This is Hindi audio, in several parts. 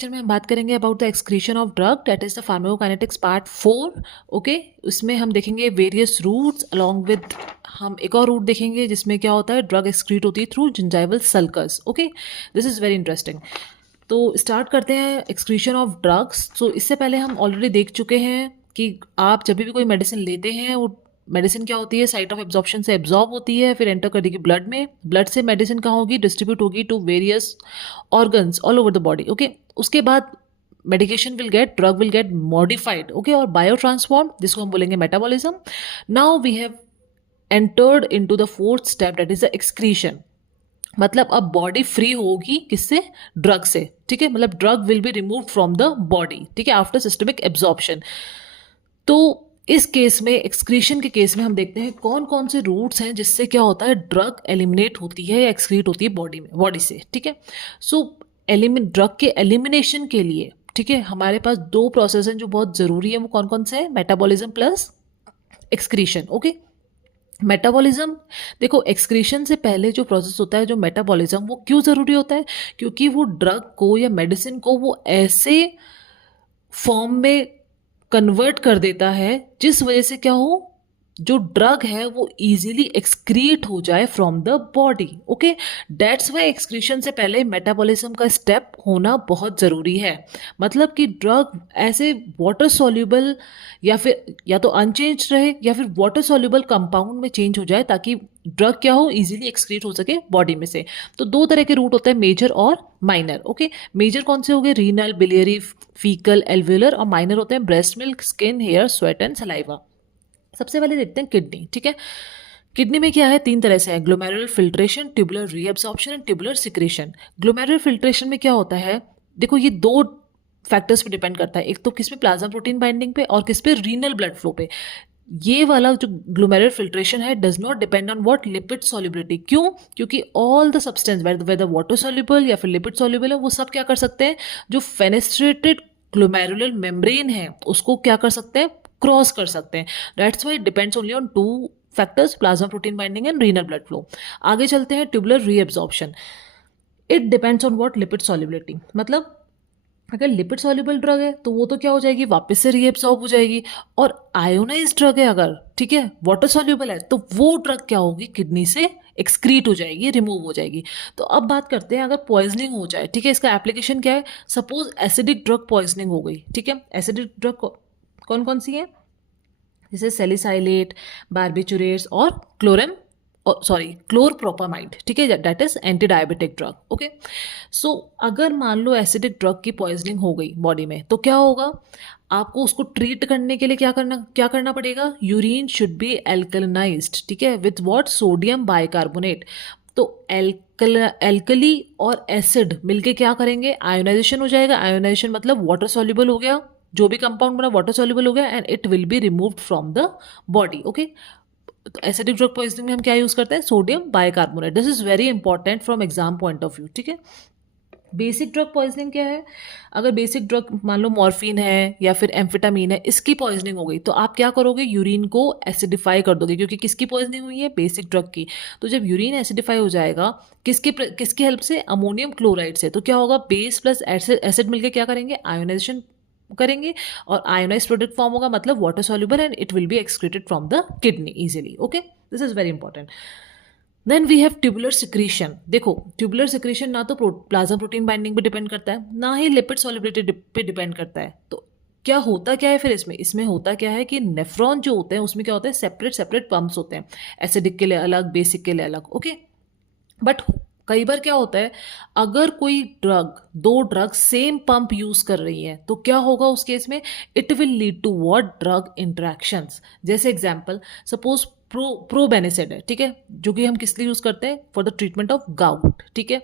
लेक्चर में हम बात करेंगे about the excretion of drug, that is the pharmacokinetics part 4। Okay, उसमें हम देखेंगे वेरियस रूट्स अलोंग विद, हम एक और रूट देखेंगे जिसमें क्या होता है, ड्रग एक्सक्रीट होती है through gingival sulcus. Okay, this is very interesting. तो स्टार्ट करते हैं एक्सक्रीशन ऑफ ड्रग्स। तो इससे पहले हम ऑलरेडी देख चुके हैं कि आप जब भी कोई मेडिसिन लेते हैं, वो मेडिसिन क्या होती है, साइट ऑफ एब्जॉर्प्शन से एब्जॉर्ब होती है, फिर एंटर कर देगी ब्लड में, ब्लड से मेडिसिन कहाँ होगी, डिस्ट्रीब्यूट होगी to various organs all over the body. Okay, उसके बाद medication will get, drug will get modified, okay, और बायो ट्रांसफॉर्म, जिसको हम बोलेंगे metabolism. Now we have entered into the fourth step, that is the excretion. मतलब अब बॉडी फ्री होगी किससे, ड्रग से, ठीक है, मतलब drug will be remove from the body, ठीक है, आफ्टर सिस्टमिक एब्जॉर्प्शन। तो इस केस में, एक्सक्रीशन के केस में, हम देखते हैं कौन कौन से रूट्स हैं जिससे क्या होता है, ड्रग एलिमिनेट होती है या एक्सक्रीट होती है बॉडी में, बॉडी से, ठीक है। सो ड्रग के एलिमिनेशन के लिए, ठीक है, हमारे पास दो प्रोसेस हैं जो बहुत ज़रूरी है। वो कौन कौन से हैं, metabolism plus excretion. Okay, metabolism, देखो एक्सक्रीशन से पहले जो प्रोसेस होता है, जो मेटाबॉलिज्म, वो क्यों ज़रूरी होता है, क्योंकि वो ड्रग को या मेडिसिन को वो ऐसे फॉर्म में कन्वर्ट कर देता है जिस वजह से क्या हो, जो ड्रग है वो इजीली एक्सक्रीट हो जाए from the body. Okay, that's why excretion से पहले मेटाबॉलिज्म का स्टेप होना बहुत ज़रूरी है। मतलब कि ड्रग ऐसे वाटर सॉल्यूबल या फिर या तो अनचेंज रहे या फिर वाटर सॉल्यूबल कंपाउंड में चेंज हो जाए, ताकि ड्रग क्या हो, इजीली एक्सक्रीट हो सके बॉडी में से। तो दो तरह के रूट होते हैं, मेजर और माइनर। ओके, मेजर कौन से हो गए, रीनल, बिलियरी, फीकल, एल्वेलर, और माइनर होते हैं breast milk, skin, hair, sweat and saliva. सबसे पहले देखते हैं किडनी, ठीक है। किडनी में क्या है, तीन तरह से है, glomerular filtration, tubular reabsorption and tubular secretion. Glomerular filtration में क्या होता है, देखो ये दो फैक्टर्स पे डिपेंड करता है, एक तो किस पे, प्लाज्मा प्रोटीन बाइंडिंग पे, और किस पे, रीनल ब्लड फ्लो पे। ये वाला जो ग्लोमेरुलर फिल्ट्रेशन है does not depend on what, lipid solubility. क्यों, क्योंकि all the substance whether water soluble या फिर लिपिड सॉल्युबल है, वो सब क्या कर सकते हैं, जो फेनेस्ट्रेटेड ग्लोमेरुलर मेम्ब्रेन है उसको क्या कर सकते हैं, क्रॉस कर सकते हैं। That's why it depends only on two factors, plasma protein binding and renal blood flow. आगे चलते हैं, tubular reabsorption. It depends on what, lipid solubility. मतलब अगर लिपिड सॉल्युबल ड्रग है तो वो तो क्या हो जाएगी, वापस से रीएब्सॉर्ब हो जाएगी। और आयोनाइज ड्रग है अगर, ठीक है, वाटर सॉल्युबल है, तो वो ड्रग क्या होगी, किडनी से एक्सक्रीट हो जाएगी, रिमूव हो जाएगी। तो अब बात करते हैं अगर पॉइजनिंग हो जाए, ठीक है, इसका एप्लीकेशन क्या है। सपोज एसिडिक ड्रग पॉइजनिंग हो गई, ठीक है, एसिडिक ड्रग कौन कौन सी है, जैसे सेलिसाइलेट, बार्बिचुरेट्स और क्लोरप्रोपामाइड, ठीक है, that is anti diabetic drug. Okay, so अगर मान लो एसिडिक ड्रग की पॉइजनिंग हो गई बॉडी में, तो क्या होगा, आपको उसको ट्रीट करने के लिए क्या करना पड़ेगा, यूरिन शुड बी एल्कलाइज्ड, ठीक है, विथ व्हाट, सोडियम बाइकार्बोनेट। तो एल्कली और एसिड मिलके क्या करेंगे, आयोनाइजेशन हो जाएगा। आयोनाइजेशन मतलब वाटर सॉल्युबल हो गया, जो भी कंपाउंड बना वाटर सॉल्युबल हो गया, and it will be removed from the body. Okay, तो एसिडिक ड्रग पॉइजनिंग में हम क्या यूज करते हैं, sodium bicarbonate. This is very important from exam point of view, ठीक है। बेसिक ड्रग पॉइजनिंग क्या है, अगर बेसिक ड्रग मान लो मॉर्फिन है या फिर एम्फेटामीन है, इसकी पॉइजनिंग हो गई, तो आप क्या करोगे, यूरिन को एसिडिफाई कर दोगे, क्योंकि किसकी पॉइजनिंग हुई है, बेसिक ड्रग की। तो जब यूरिन एसिडिफाई हो जाएगा, किसकी हेल्प से, अमोनियम क्लोराइड से, तो क्या होगा, बेस प्लस एसिड मिलकर क्या करेंगे, आयोनाइजेशन करेंगे, और आयोनाइज प्रोडक्ट फॉर्म होगा, मतलब water soluble, and it will be excreted from the kidney easily. Okay, this is very important. Then we have tubular secretion. देखो ट्यूबुलर सिक्रीशन ना तो प्लाज्मा प्रोटीन बाइंडिंग पे डिपेंड करता है, ना ही लिपिड सॉल्युबिलिटी पे डिपेंड करता है। तो क्या होता क्या है फिर इसमें होता क्या है कि नेफ्रॉन जो होते हैं उसमें क्या होता है, सेपरेट सेपरेट पंप्स होते हैं, एसिडिक के लिए अलग, बेसिक के लिए अलग। ओके, बट कई बार क्या होता है, अगर कोई दो ड्रग सेम पंप यूज कर रही है, तो क्या होगा उस केस में, it will lead to what, drug interactions. जैसे एग्जांपल, सपोज प्रोबेनिसिड है, ठीक है, जो कि हम किस लिए यूज करते हैं, for the treatment of gout, ठीक है।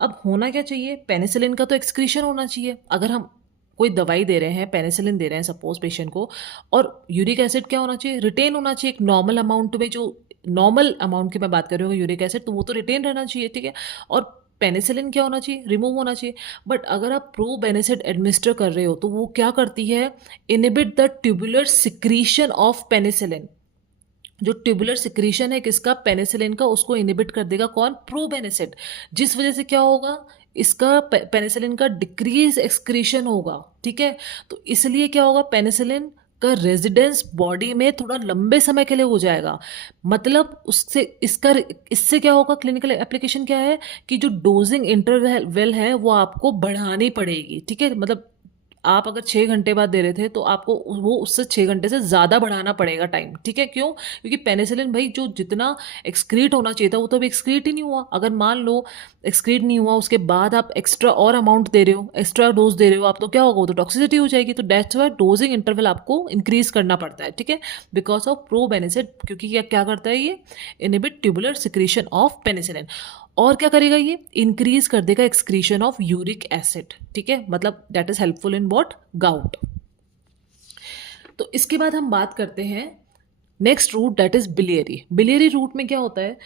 अब होना क्या चाहिए, पेनिसिलिन का तो एक्सक्रीशन होना चाहिए। अगर हम कोई दवाई दे रहे हैं, पेनिसिलिन दे रहे हैं सपोज पेशेंट को, और यूरिक एसिड क्या होना चाहिए, रिटेन होना चाहिए एक नॉर्मल अमाउंट में। जो नॉर्मल अमाउंट की मैं बात कर रही हूँ यूरिक एसिड, तो वो तो रिटेन रहना चाहिए, ठीक है। और पेनिसिलिन क्या होना चाहिए, रिमूव होना चाहिए। बट अगर आप प्रोबेनिसिड एडमिनिस्टर कर रहे हो, तो वो क्या करती है, inhibit the tubular secretion of penicillin. जो ट्यूबुलर सिक्रीशन है किसका, पेनिसिलिन का, उसको इनिबिट कर देगा कौन, प्रोबेनिसिड, जिस वजह से क्या होगा, इसका पेनिसिलिन का डिक्रीज एक्सक्रीशन होगा, ठीक है। तो इसलिए क्या होगा, पेनिसिलिन का रेजिडेंस बॉडी में थोड़ा लंबे समय के लिए हो जाएगा। मतलब उससे इससे क्या होगा, क्लिनिकल एप्लीकेशन क्या है कि जो डोजिंग इंटरवल है वो आपको बढ़ानी पड़ेगी, ठीक है। मतलब आप अगर 6 घंटे बाद दे रहे थे तो आपको वो उससे 6 घंटे से ज़्यादा बढ़ाना पड़ेगा टाइम, ठीक है। क्यों, क्योंकि पेनिसिलिन भाई जो जितना एक्सक्रीट होना चाहिए था वो तो अभी एक्सक्रीट ही नहीं हुआ। अगर मान लो एक्सक्रीट नहीं हुआ, उसके बाद आप एक्स्ट्रा और अमाउंट दे रहे हो, एक्स्ट्रा डोज दे रहे हो आप, तो क्या होगा, वो तो टॉक्सिसिटी हो जाएगी। तो दैट्स वाई डोजिंग इंटरवल आपको इंक्रीज करना पड़ता है, ठीक है, बिकॉज ऑफ प्रो बेनिसिड, क्योंकि क्या क्या करता है ये, inhibit tubular secretion of penicillin. और क्या करेगा ये, इंक्रीज कर देगा एक्सक्रीशन ऑफ यूरिक एसिड, ठीक है, मतलब that is helpful in what, gout. तो इसके बाद हम बात करते हैं next route, that is biliary. Biliary route में क्या होता है,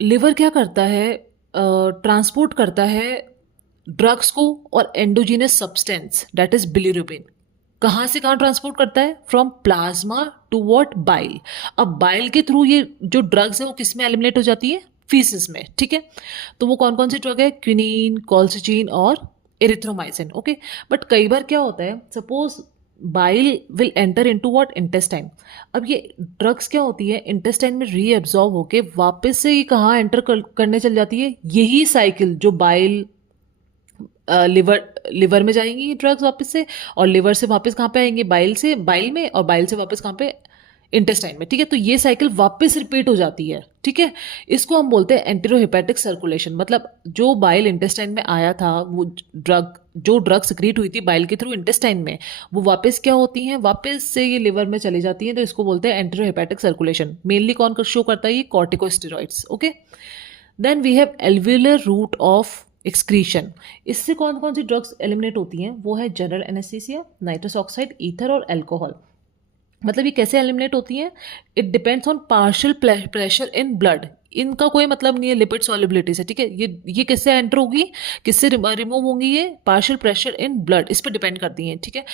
लिवर क्या करता है, ट्रांसपोर्ट करता है ड्रग्स को और endogenous substance that is bilirubin. कहाँ से कहाँ ट्रांसपोर्ट करता है, from plasma to what, bile. अब बाइल के थ्रू ये जो ड्रग्स है वो किस में एलिमिनेट हो जाती है, फीसिस में, ठीक है। तो वो कौन कौन सी ड्रग है, क्विनीन, कॉल्सिजीन और एरिथ्रोमाइसिन, ओके। बट कई बार क्या होता है, suppose bile will enter into what, intestine. अब ये ड्रग्स क्या होती है, इंटेस्टाइन में रीएब्जॉर्ब होके वापस से ये कहाँ एंटर करने चल जाती है, यही साइकिल जो बाइल लिवर में जाएंगी ये ड्रग्स वापस से, और लिवर से वापस कहाँ पे आएंगे, बाइल से, बाइल में, और बाइल से वापस कहाँ पे, इंटेस्टाइन में, ठीक है। तो ये साइकिल वापस रिपीट हो जाती है, ठीक है। इसको हम बोलते हैं एंटेरोहेपेटिक सर्कुलेशन। मतलब जो बाइल इंटेस्टाइन में आया था, वो जो ड्रग सिक्रीट हुई थी बाइल के थ्रू इंटेस्टाइन में, वो वापस क्या होती हैं, वापस से ये लिवर में चली जाती हैं। तो इसको बोलते हैं एंटेरोहेपेटिक सर्कुलेशन। मेनली कौन शो करता है ये, corticosteroids, okay. Then we have alveolar route of excretion. इससे कौन कौन सी ड्रग्स एलिमिनेट होती हैं, वो है general anaesthesia, nitrous oxide, ether और अल्कोहल। मतलब ये कैसे एलिमिनेट होती हैं, it depends on partial pressure in blood. इनका कोई मतलब नहीं है लिपिड सॉल्युबिलिटी से, ठीक है। ये किससे एंटर होगी, किससे रिमूव होंगी, ये पार्शियल प्रेशर इन ब्लड, इस पर डिपेंड करती हैं, ठीक है।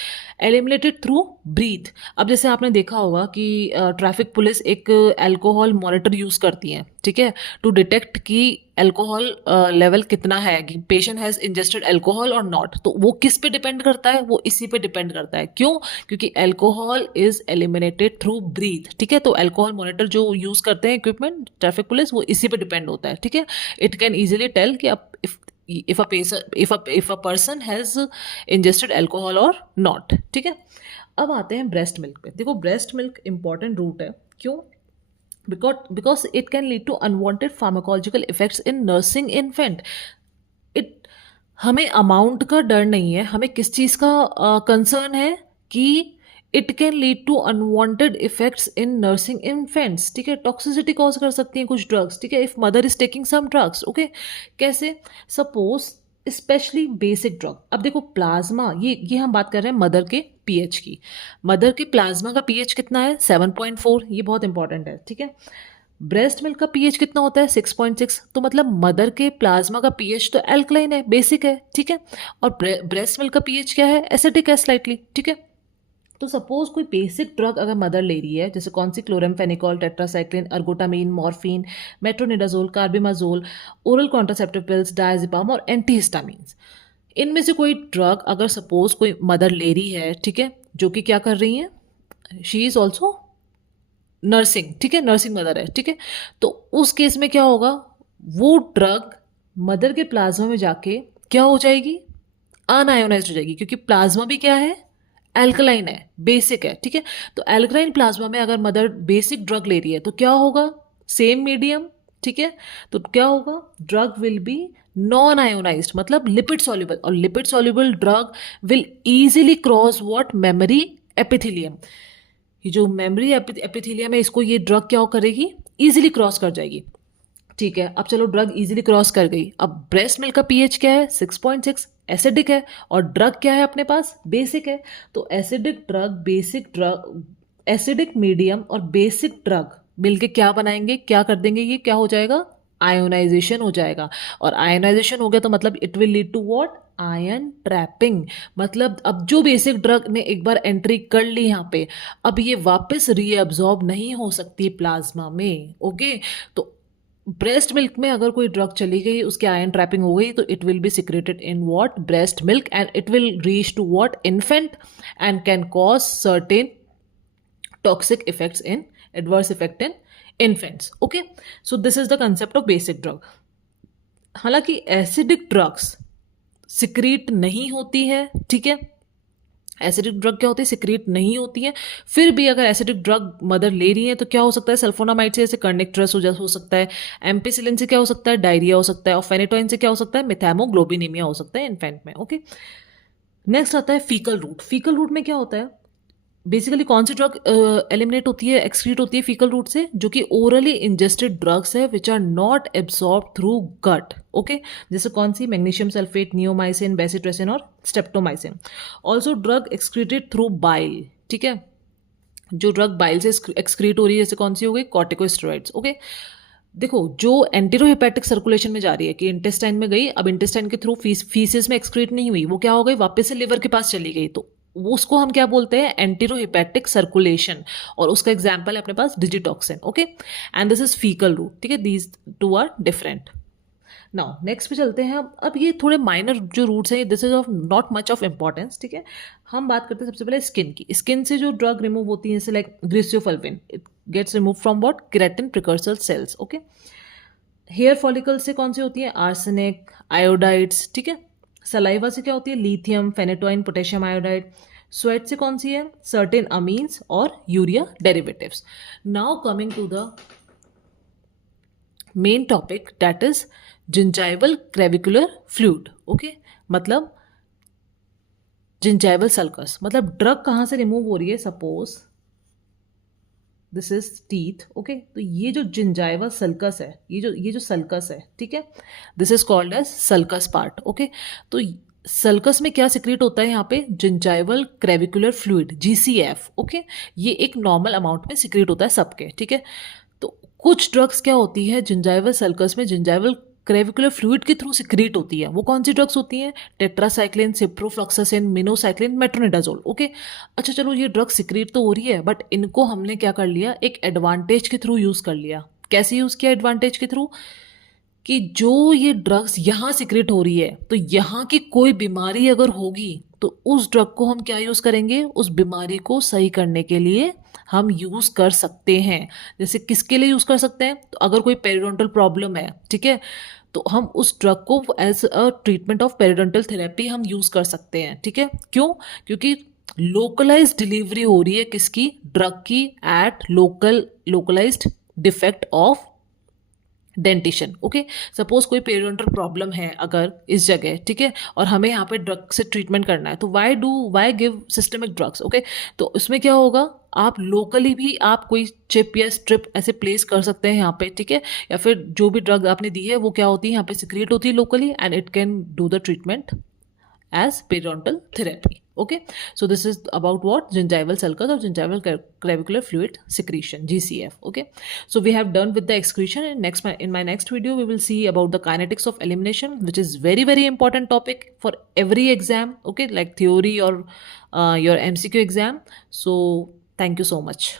Eliminated through breath. अब जैसे आपने देखा होगा कि ट्रैफिक पुलिस एक अल्कोहल मॉनिटर यूज़ करती हैं, ठीक है, टू डिटेक्ट कि अल्कोहल लेवल कितना है, कि पेशेंट हैज़ इंजेस्टेड अल्कोहल और नॉट। तो वो किस पे डिपेंड करता है, वो इसी पे डिपेंड करता है। क्यों, क्योंकि alcohol is eliminated through breath, ठीक है। तो अल्कोहल मॉनिटर जो यूज़ करते हैं इक्विपमेंट ट्रैफिक पुलिस, वो इसी पे डिपेंड होता है, ठीक है। इट कैन ईजिली टेल कि if a person has ingested alcohol or not, ठीक है। अब आते हैं ब्रेस्ट मिल्क पे। देखो ब्रेस्ट मिल्क इंपॉर्टेंट रूट है, क्यों, because it can lead to unwanted pharmacological effects in nursing infant. It हमें अमाउंट का डर नहीं है, हमें किस चीज़ का कंसर्न है कि it can lead to unwanted effects in nursing infants, ठीक है। टॉक्सिसिटी कॉज कर सकती हैं कुछ ड्रग्स, ठीक है, if mother is taking some drugs, okay. कैसे, सपोज स्पेशली बेसिक ड्रग। अब देखो प्लाज्मा, ये हम बात कर रहे हैं मदर के पीएच की। मदर के प्लाज्मा का पीएच कितना है, 7.4, ये बहुत इंपॉर्टेंट है, ठीक है। ब्रेस्ट मिल्क का पीएच कितना होता है, 6.6। तो मतलब मदर के प्लाज्मा का पीएच तो एल्कलाइन है, बेसिक है, ठीक है। और ब्रेस्ट मिल्क का पीएच क्या है, एसिडिक है स्लाइटली, ठीक है। तो सपोज कोई बेसिक ड्रग अगर मदर ले रही है, जैसे कौन सी, chloramphenicol, tetracycline, ergotamine, morphine, metronidazole, carbimazole, oral contraceptive pills, diazepam और एंटीहिस्टामिन्स, इनमें से कोई ड्रग अगर सपोज कोई मदर ले रही है, ठीक है, जो कि क्या कर रही है, शी इज़ ऑल्सो नर्सिंग, ठीक है, नर्सिंग मदर है, ठीक है। तो उस केस में क्या होगा, वो ड्रग मदर के प्लाज्मा में जाके क्या हो जाएगी, अनआयोनाइज्ड हो जाएगी, क्योंकि प्लाज्मा भी क्या है, एल्कलाइन है, बेसिक है, ठीक है। तो एल्कलाइन प्लाज्मा में अगर मदर बेसिक ड्रग ले रही है तो क्या होगा, सेम मीडियम, ठीक है। तो क्या होगा, drug will be non ionised, मतलब लिपिड सॉल्युबल, और lipid soluble drug will easily cross what, memory epithelium. ये जो मेमोरी एपिथेलियम है, इसको ये ड्रग क्या करेगी, इजीली क्रॉस कर जाएगी, ठीक है। अब चलो ड्रग इजीली क्रॉस कर गई। अब ब्रेस्ट मिल्क का पीएच क्या है, 6.6, एसिडिक है, और ड्रग क्या है अपने पास, बेसिक है। तो acidic drug, basic drug, acidic medium और बेसिक ड्रग मिलके क्या बनाएंगे, क्या कर देंगे, ये क्या हो जाएगा, आयोनाइजेशन हो जाएगा। और आयोनाइजेशन हो गया तो मतलब it will lead to what, ion trapping, मतलब अब जो बेसिक ड्रग ने एक बार एंट्री कर ली यहाँ पे, अब ये वापस रीअब्जॉर्ब नहीं हो सकती प्लाज्मा में। ओके, तो ब्रेस्ट मिल्क में अगर कोई ड्रग चली गई, उसकी आयन ट्रैपिंग हो गई, तो it will be secreted in what, breast milk, and it will reach to what, infant, and can cause certain toxic effects in adverse effect in infants. Okay, so this is the concept of basic drug. हालांकि एसिडिक ड्रग्स सिक्रीट नहीं होती है, ठीक है, एसिडिक ड्रग क्या होती है, सिक्रीट नहीं होती है। फिर भी अगर एसिडिक ड्रग मदर ले रही है तो क्या हो सकता है, सल्फोनामाइड से जैसे कर्निकट्रस हो सकता है, एम्पिसिलिन से क्या हो सकता है, डायरिया हो सकता है, और फेनेटोइन से क्या हो सकता है, मिथैमोग्लोबिनीमिया हो सकता है इन्फेंट में। ओके, नेक्स्ट आता है फीकल रूट। फीकल रूट में क्या होता है, बेसिकली कौन सी ड्रग एलिमिनेट होती है, एक्सक्रीट होती है फीकल रूट से, जो कि ओरली इंजेस्टेड ड्रग्स है which are not absorb through gut. Okay, जैसे कौन सी, मैग्नीशियम सल्फेट, नियोमाइसिन, बेसिट्रेसिन और streptomycin. Also drug excreted through bile, ठीक है, जो ड्रग बाइल से एक्सक्रीट हो रही है, जैसे कौन सी हो गई, कॉर्टिकोस्टेरॉइड्स। ओके, देखो जो एंटेरोहेपेटिक सर्कुलेशन में जा रही है कि इंटेस्टाइन में गई, अब इंटेस्टाइन के थ्रू फीसिस में एक्सक्रीट नहीं हुई, वो क्या हो गई, वापस से लिवर के पास चली गई, तो वो उसको हम क्या बोलते हैं, एंटेरोहेपेटिक सर्कुलेशन, और उसका एग्जांपल है अपने पास digitoxin. Okay, and this is faecal route, ठीक है, these two are different. Now next पे चलते हैं। अब ये थोड़े माइनर जो रूट्स हैं, this is of not much of importance, ठीक है। हम बात करते हैं सबसे पहले स्किन की। स्किन से जो ड्रग रिमूव होती है, जैसे like griseofulvin, it gets remove from what, keratin precursor cells. Okay, hair follicle से कौन सी होती है, आर्सेनिक, आयोडाइड्स, ठीक है। सलाइवा से क्या होती है, lithium, phenytoin, potassium iodide. Sweat से कौन सी है, सर्टेन अमीन्स और urea derivatives. Now coming to the main topic, that is gingival crevicular fluid. Okay, मतलब जिंजाइवल सल्कस, मतलब ड्रग कहाँ से रिमूव हो रही है, suppose this is teeth. Okay, तो ये जो जिंजाइवल सल्कस है, ये जो सल्कस है, ठीक है, this is called as sulcus part. Okay, तो सल्कस में क्या सिक्रीट होता है यहाँ पे, gingival crevicular fluid, GCF. Okay, ये एक नॉर्मल अमाउंट में सिक्रीट होता है सबके, ठीक है। तो कुछ ड्रग्स क्या होती है जिंजाइवल सल्कस में, जिंजाइवल क्रेविकुलर फ्लूइड के थ्रू सिक्रीट होती है। वो कौन सी ड्रग्स होती हैं, tetracycline, ciprofloxacin, minocycline, metronidazole. Okay, अच्छा चलो, ये ड्रग सिक्रीट तो हो रही है, बट इनको हमने क्या कर लिया, एक एडवांटेज के थ्रू यूज कर लिया। कैसे यूज किया एडवांटेज के थ्रू, कि जो ये ड्रग्स यहाँ सिक्रेट हो रही है, तो यहाँ की कोई बीमारी अगर होगी तो उस ड्रग को हम क्या यूज़ करेंगे, उस बीमारी को सही करने के लिए हम यूज़ कर सकते हैं। जैसे किसके लिए यूज़ कर सकते हैं, तो अगर कोई पेरिडोंटल प्रॉब्लम है, ठीक है, तो हम उस ड्रग को as a treatment of periodontal therapy हम यूज़ कर सकते हैं, ठीक है। क्यों, क्योंकि लोकलाइज्ड डिलीवरी हो रही है किसकी, ड्रग की, at localized defect of dentition. Okay, suppose कोई पेरिडोंटल प्रॉब्लम है अगर इस जगह, ठीक है, और हमें यहाँ पे ड्रग से ट्रीटमेंट करना है, तो why give systemic drugs. Okay, तो इसमें क्या होगा, आप लोकली भी आप कोई चिप या स्ट्रिप ऐसे प्लेस कर सकते हैं यहाँ पे, ठीक है, या फिर जो भी ड्रग आपने दी है वो क्या होती है, यहाँ पे सिक्रिएट होती है locally, and it can do the treatment as periodontal therapy. Okay, so this is about what, gingival sulcus or gingival clavicular fluid secretion, GCF. Okay, so we have done with the excretion, and in my next video we will see about the kinetics of elimination, which is very important topic for every exam, okay, like theory or your MCQ exam. So thank you so much.